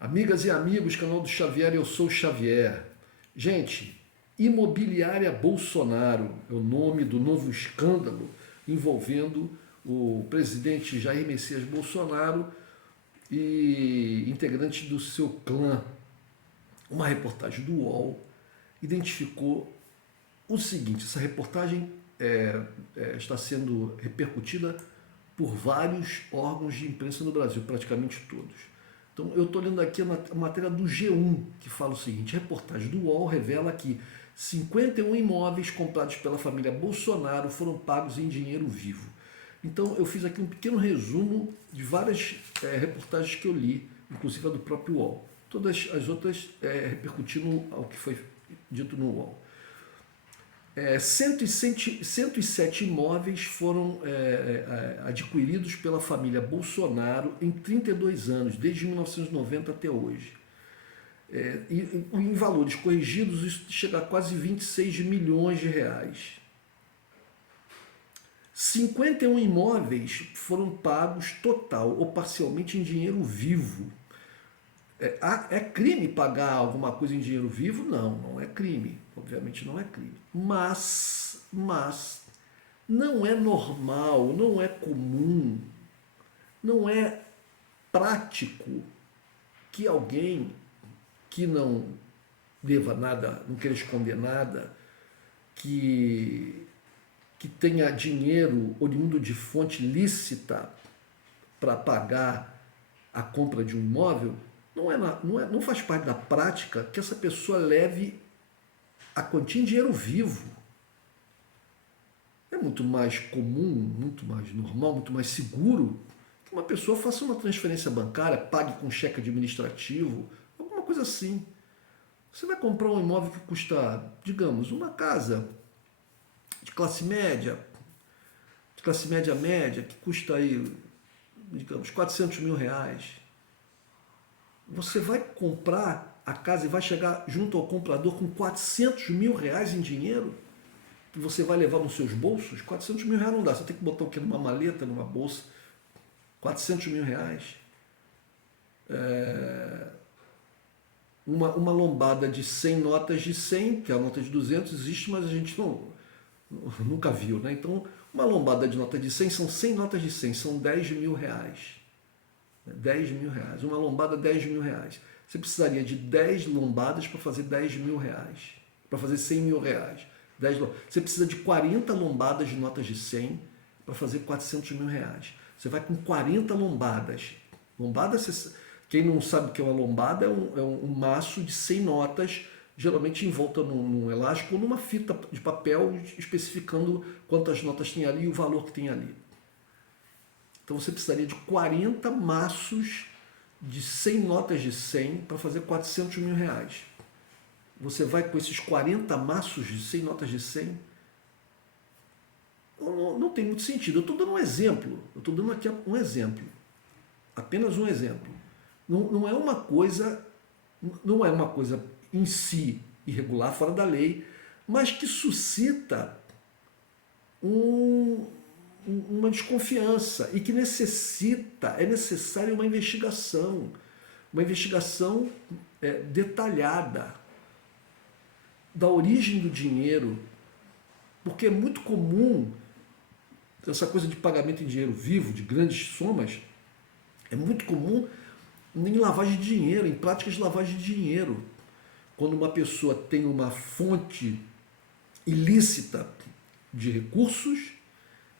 Amigas e amigos, canal do Xavier, eu sou o Xavier. Gente, Imobiliária Bolsonaro é o nome do novo escândalo envolvendo o presidente Jair Messias Bolsonaro e integrantes do seu clã. Uma reportagem do UOL identificou o seguinte: essa reportagem está sendo repercutida por vários órgãos de imprensa no Brasil, praticamente todos. Então, eu estou lendo aqui a matéria do G1, que fala o seguinte: a reportagem do UOL revela que 51 imóveis comprados pela família Bolsonaro foram pagos em dinheiro vivo. Então, eu fiz aqui um pequeno resumo de várias reportagens que eu li, inclusive a do próprio UOL. Todas as outras repercutindo ao que foi dito no UOL. 107 imóveis foram adquiridos pela família Bolsonaro em 32 anos, desde 1990 até hoje. E em valores corrigidos, isso chega a quase 26 milhões de reais. 51 imóveis foram pagos total ou parcialmente em dinheiro vivo. É crime pagar alguma coisa em dinheiro vivo? Não, não é crime. Obviamente não é crime. Mas não é normal, não é comum, não é prático que alguém que não deva nada, não queira esconder nada, que tenha dinheiro oriundo de fonte lícita para pagar a compra de um imóvel, não faz parte da prática que essa pessoa leve a quantia em dinheiro vivo. É muito mais comum, muito mais normal, muito mais seguro que uma pessoa faça uma transferência bancária, pague com cheque administrativo, alguma coisa assim. Você vai comprar um imóvel que custa, digamos, uma casa de classe média média, que custa aí, digamos, 400 mil reais. Você vai comprar a casa e vai chegar junto ao comprador com 400 mil reais em dinheiro que você vai levar nos seus bolsos? 400 mil reais não dá, você tem que botar o quê? Numa maleta, numa bolsa. 400 mil reais. Uma lombada de 100 notas de 100, que é a nota de 200, existe, mas a gente nunca viu, né? Então, uma lombada de nota de 100 são 100 notas de 100, são 10 mil reais. 10 mil reais. Uma lombada, 10 mil reais. Você precisaria de 10 lombadas para fazer 10 mil reais. Para fazer 100 mil reais. Você precisa de 40 lombadas de notas de 100 para fazer 400 mil reais. Você vai com 40 lombadas. Quem não sabe o que é uma lombada, é um maço de 100 notas, geralmente envolta num elástico ou numa fita de papel especificando quantas notas tem ali e o valor que tem ali. Então você precisaria de 40 maços de 100 notas de 100 para fazer 400 mil reais. Você vai com esses 40 maços de 100 notas de 100? Não tem muito sentido. Eu estou dando um exemplo. Eu estou dando aqui um exemplo. Apenas um exemplo. Não é uma coisa em si irregular, fora da lei, mas que suscita uma desconfiança e que é necessária uma investigação detalhada da origem do dinheiro, porque é muito comum essa coisa de pagamento em dinheiro vivo, de grandes somas, é muito comum em lavagem de dinheiro, em práticas de lavagem de dinheiro. Quando uma pessoa tem uma fonte ilícita de recursos,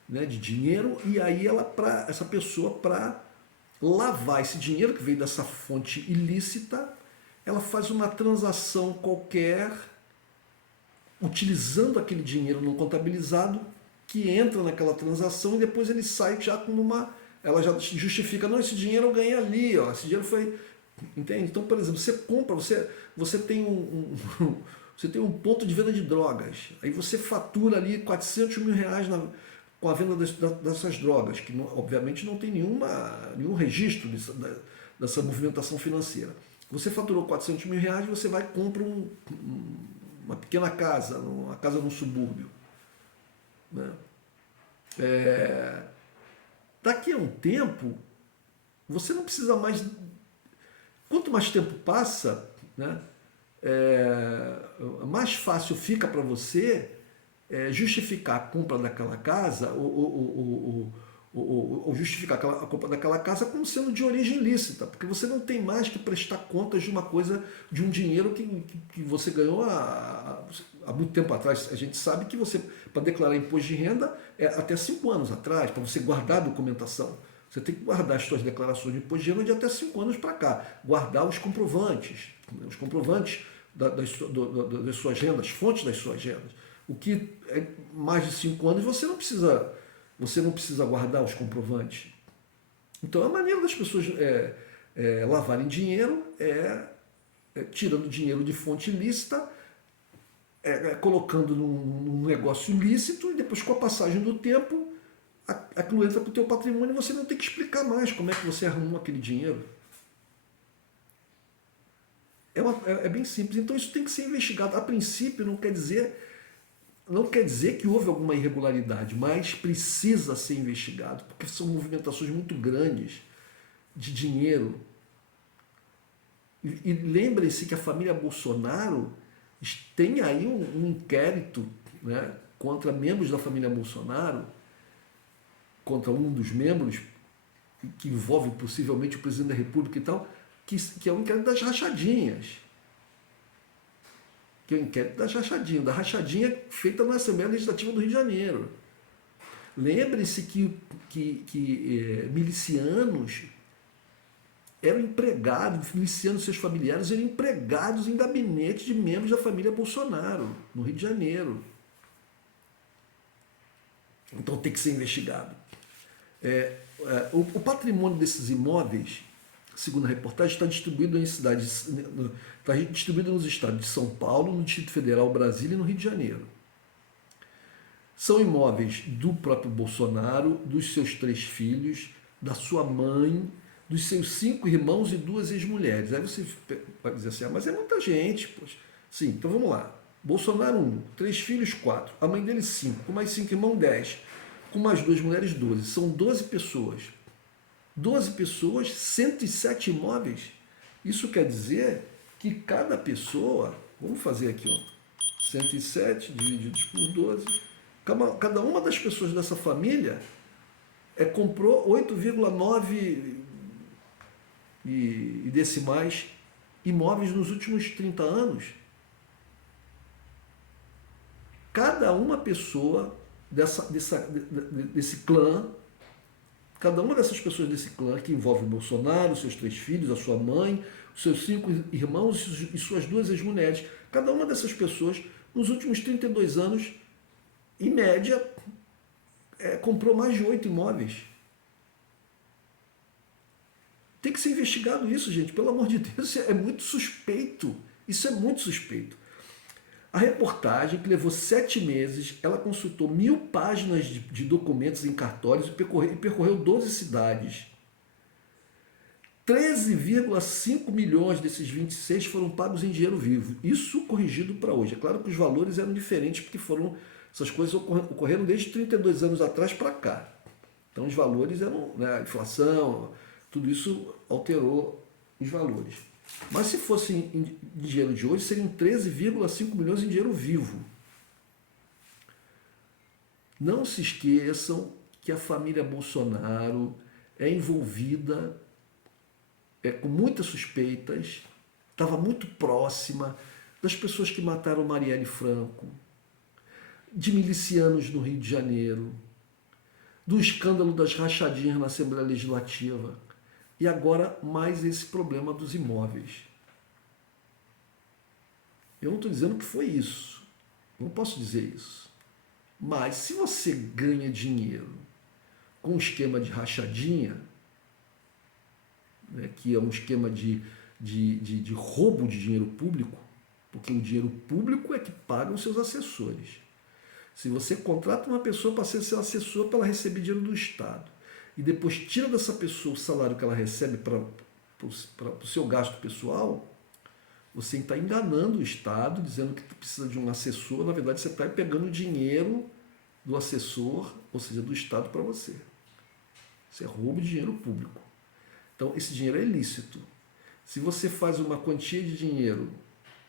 né, de dinheiro, e aí essa pessoa, para lavar esse dinheiro que veio dessa fonte ilícita, ela faz uma transação qualquer, utilizando aquele dinheiro não contabilizado, que entra naquela transação e depois ele sai já com ela já justifica: não, esse dinheiro eu ganhei ali, ó, esse dinheiro foi... Entende? Então, por exemplo, você compra, você tem você tem um ponto de venda de drogas, aí você fatura ali 400 mil reais com a venda dessas drogas, que obviamente não tem nenhum registro dessa movimentação financeira. Você faturou 400 mil reais, você vai e compra uma pequena casa, uma casa num subúrbio. Né? Daqui a um tempo, você não precisa mais... quanto mais tempo passa, né, mais fácil fica para você justificar a compra daquela casa ou justificar a compra daquela casa como sendo de origem lícita, porque você não tem mais que prestar contas de uma coisa, de um dinheiro que você ganhou há muito tempo atrás. A gente sabe que você, para declarar imposto de renda, até 5 anos atrás, para você guardar a documentação. Você tem que guardar as suas declarações de imposto de renda de até 5 anos para cá, guardar os comprovantes das suas rendas, fontes das suas rendas. O que é mais de 5 anos você não precisa guardar os comprovantes. Então a maneira das pessoas lavarem dinheiro tirando dinheiro de fonte ilícita, colocando num negócio ilícito e depois com a passagem do tempo aquilo entra para o teu patrimônio e você não tem que explicar mais como é que você arrumou aquele dinheiro. É bem simples. Então isso tem que ser investigado. A princípio não quer dizer que houve alguma irregularidade, mas precisa ser investigado, porque são movimentações muito grandes de dinheiro. E lembrem-se que a família Bolsonaro tem aí um inquérito, né, contra membros da família Bolsonaro, contra um dos membros, que envolve possivelmente o presidente da República e tal, que é o inquérito das rachadinhas. Que é o inquérito das rachadinhas, da rachadinha feita na Assembleia Legislativa do Rio de Janeiro. Lembre-se que milicianos eram empregados, milicianos e seus familiares eram empregados em gabinetes de membros da família Bolsonaro, no Rio de Janeiro. Então tem que ser investigado. O patrimônio desses imóveis, segundo a reportagem, está distribuído nos estados de São Paulo, no Distrito Federal, Brasília e no Rio de Janeiro. São imóveis do próprio Bolsonaro, dos seus 3 filhos, da sua mãe, dos seus 5 irmãos e 2 ex-mulheres. Aí você vai dizer assim, mas é muita gente. Poxa. Sim, então vamos lá. Bolsonaro 1, 3 filhos 4, a mãe dele 5, com mais 5 irmãos 10, com mais 2 mulheres 12. São 12 pessoas. 12 pessoas, 107 imóveis. Isso quer dizer que cada pessoa, vamos fazer aqui, 107 divididos por 12, cada uma das pessoas dessa família comprou 8,9 e decimais imóveis nos últimos 30 anos. Cada uma pessoa desse clã, cada uma dessas pessoas desse clã, que envolve o Bolsonaro, seus 3 filhos, a sua mãe, os seus 5 irmãos e suas 2 ex-mulheres, cada uma dessas pessoas, nos últimos 32 anos, em média, comprou mais de 8 imóveis. Tem que ser investigado isso, gente. Pelo amor de Deus, isso é muito suspeito. Isso é muito suspeito. A reportagem, que levou 7 meses, ela consultou 1000 páginas de documentos em cartórios e percorreu 12 cidades. 13,5 milhões desses 26 foram pagos em dinheiro vivo. Isso corrigido para hoje. É claro que os valores eram diferentes, porque essas coisas ocorreram desde 32 anos atrás para cá. Então os valores eram, né, a inflação, tudo isso alterou os valores. Mas se fosse em dinheiro de hoje, seriam 13,5 milhões em dinheiro vivo. Não se esqueçam que a família Bolsonaro é envolvida com muitas suspeitas, estava muito próxima das pessoas que mataram Marielle Franco, de milicianos no Rio de Janeiro, do escândalo das rachadinhas na Assembleia Legislativa. E agora mais esse problema dos imóveis. Eu não estou dizendo que foi isso. Não posso dizer isso. Mas se você ganha dinheiro com um esquema de rachadinha, né, que é um esquema de roubo de dinheiro público, porque o dinheiro público é que paga os seus assessores. Se você contrata uma pessoa para ser seu assessor para ela receber dinheiro do Estado, e depois tira dessa pessoa o salário que ela recebe para o seu gasto pessoal, você está enganando o Estado, dizendo que precisa de um assessor. Na verdade, você está pegando o dinheiro do assessor, ou seja, do Estado, para você. Isso é roubo de dinheiro público. Então, esse dinheiro é ilícito. Se você faz uma quantia de dinheiro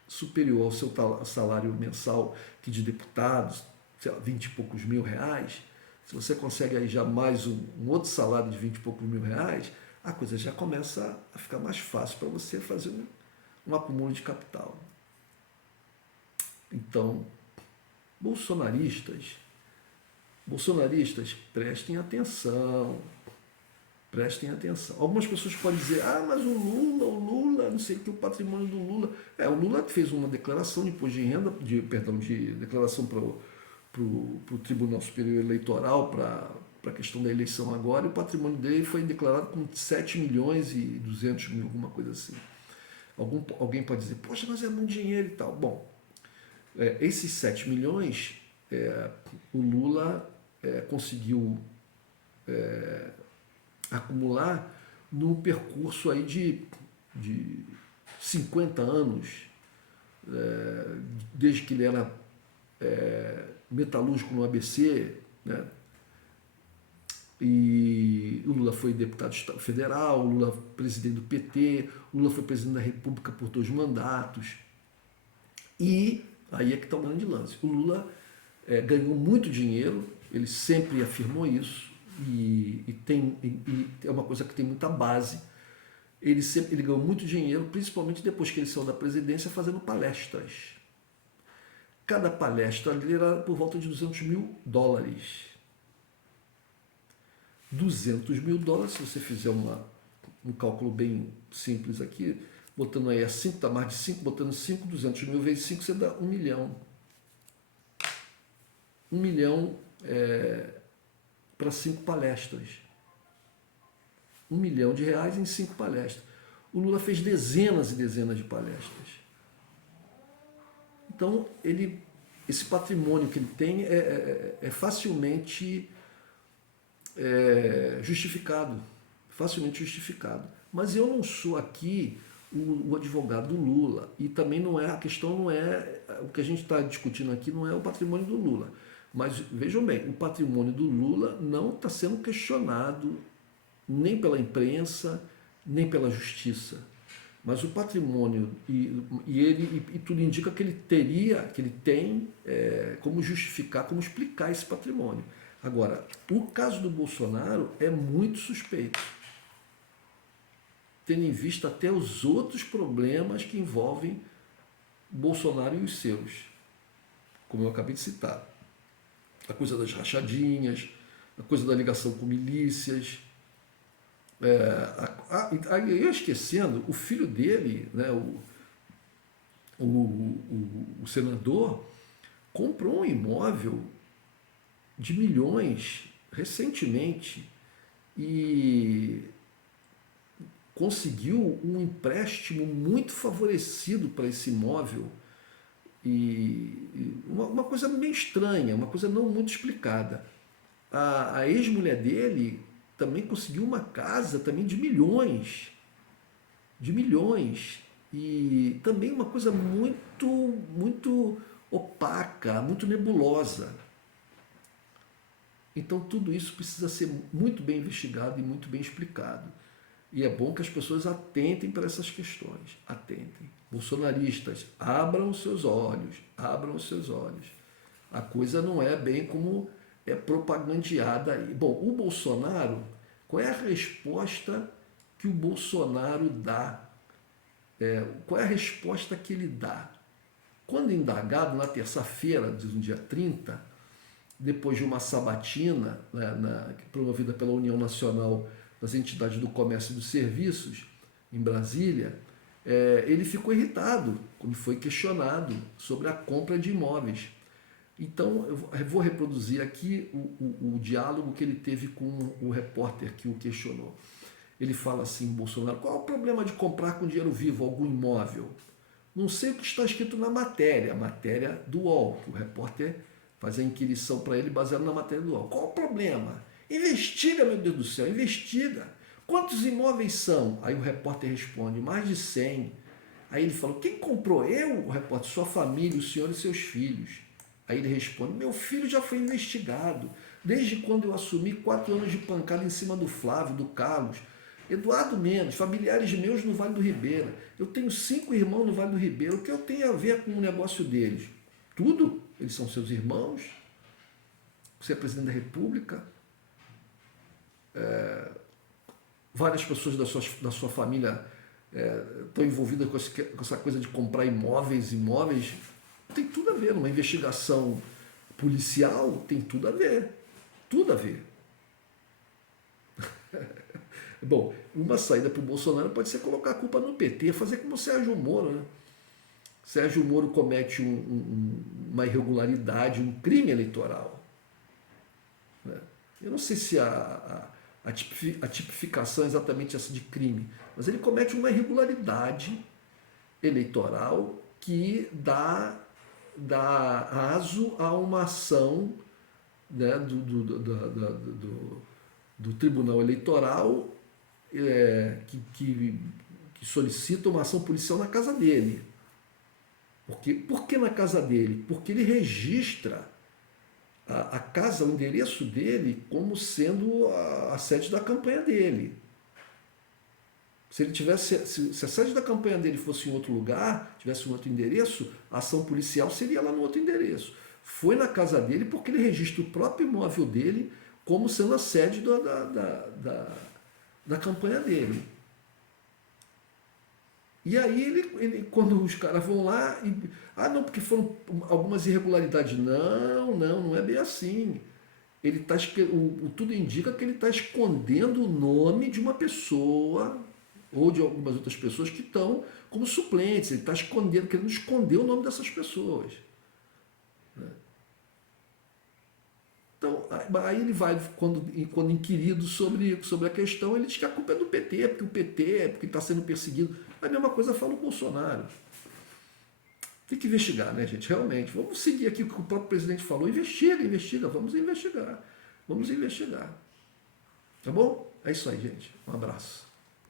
superior ao seu salário mensal, que de deputados, sei lá, 20 e poucos mil reais, se você consegue aí já mais um outro salário de 20 e poucos mil reais, a coisa já começa a ficar mais fácil para você fazer um acúmulo de capital. Então, bolsonaristas, prestem atenção. Prestem atenção. Algumas pessoas podem dizer, mas o Lula, não sei o que, o patrimônio do Lula. O Lula fez uma declaração de imposto de renda, de declaração para o Tribunal Superior Eleitoral, para a questão da eleição agora, e o patrimônio dele foi declarado com 7 milhões e 200 mil, alguma coisa assim. Alguém pode dizer, poxa, mas é muito dinheiro e tal. Bom, esses 7 milhões, o Lula conseguiu acumular num percurso aí de 50 anos, desde que ele era metalúrgico no ABC, né? E o Lula foi deputado federal, o Lula presidente do PT, o Lula foi presidente da República por 2 mandatos. E aí é que está o grande lance. O Lula ganhou muito dinheiro, ele sempre afirmou isso, e é uma coisa que tem muita base. Ele ganhou muito dinheiro, principalmente depois que ele saiu da presidência, fazendo palestras. Cada palestra dele era por volta de $200 mil. $200 mil, se você fizer um cálculo bem simples aqui, botando aí a 5, tá mais de 5, botando 5, 200 mil vezes 5, você dá 1 milhão. 1 milhão para 5 palestras. 1 milhão de reais em 5 palestras. O Lula fez dezenas e dezenas de palestras. Então, esse patrimônio que ele tem é facilmente justificado. Facilmente justificado. Mas eu não sou aqui o advogado do Lula. E também a questão não é, o que a gente está discutindo aqui não é o patrimônio do Lula. Mas vejam bem, o patrimônio do Lula não está sendo questionado nem pela imprensa, nem pela justiça. Mas o patrimônio, e tudo indica que ele tem como justificar, como explicar esse patrimônio. Agora, o caso do Bolsonaro é muito suspeito, tendo em vista até os outros problemas que envolvem Bolsonaro e os seus, como eu acabei de citar. A coisa das rachadinhas, a coisa da ligação com milícias. Eu esquecendo, o filho dele, né, o senador, comprou um imóvel de milhões recentemente e conseguiu um empréstimo muito favorecido para esse imóvel. E uma coisa meio estranha, uma coisa não muito explicada. A ex-mulher dele também conseguiu uma casa também de milhões. E também uma coisa muito opaca, muito nebulosa. Então tudo isso precisa ser muito bem investigado e muito bem explicado. E é bom que as pessoas atentem para essas questões. Atentem. Bolsonaristas, abram os seus olhos. A coisa não é bem como é propagandeada aí. Bom, o Bolsonaro, qual é a resposta que o Bolsonaro dá? Qual é a resposta que ele dá? Quando indagado, na terça-feira, no dia 30, depois de uma sabatina promovida pela União Nacional das Entidades do Comércio e dos Serviços, em Brasília, ele ficou irritado quando foi questionado sobre a compra de imóveis. Então, eu vou reproduzir aqui o diálogo que ele teve com o repórter que o questionou. Ele fala assim, Bolsonaro, qual é o problema de comprar com dinheiro vivo algum imóvel? Não sei o que está escrito na matéria, a matéria do UOL, que o repórter faz a inquirição para ele baseado na matéria do UOL. Qual o problema? Investiga, meu Deus do céu, investiga. Quantos imóveis são? Aí o repórter responde, mais de 100. Aí ele falou, quem comprou? Eu, o repórter, sua família, o senhor e seus filhos. Aí ele responde, meu filho já foi investigado. Desde quando eu assumi 4 anos de pancada em cima do Flávio, do Carlos. Eduardo Mendes, familiares meus no Vale do Ribeira. Eu tenho 5 irmãos no Vale do Ribeira. O que eu tenho a ver com o negócio deles? Tudo. Eles são seus irmãos. Você é presidente da República. Várias pessoas da sua família estão envolvidas com essa coisa de comprar imóveis. Tem tudo a ver. Numa investigação policial, tem tudo a ver. Tudo a ver. Bom, uma saída para o Bolsonaro pode ser colocar a culpa no PT, fazer como o Sérgio Moro, né? Sérgio Moro comete uma irregularidade, um crime eleitoral, né? Eu não sei se a tipificação é exatamente essa de crime, mas ele comete uma irregularidade eleitoral que dá aso a uma ação, né, do Tribunal Eleitoral, que solicita uma ação policial na casa dele. Por que na casa dele? Porque ele registra a casa, o endereço dele, como sendo a sede da campanha dele. Se a sede da campanha dele fosse em outro lugar, tivesse um outro endereço, a ação policial seria lá no outro endereço. Foi na casa dele porque ele registra o próprio imóvel dele como sendo a sede da campanha dele. E aí ele quando os caras vão lá não, porque foram algumas irregularidades. Não é bem assim. Tudo indica que ele está escondendo o nome de uma pessoa ou de algumas outras pessoas que estão como suplentes. Ele está querendo esconder o nome dessas pessoas. Então, aí ele vai, quando inquirido sobre a questão, ele diz que a culpa é do PT, porque está sendo perseguido. A mesma coisa fala o Bolsonaro. Tem que investigar, né, gente? Realmente. Vamos seguir aqui o que o próprio presidente falou. Investiga. Vamos investigar. Tá bom? É isso aí, gente. Um abraço.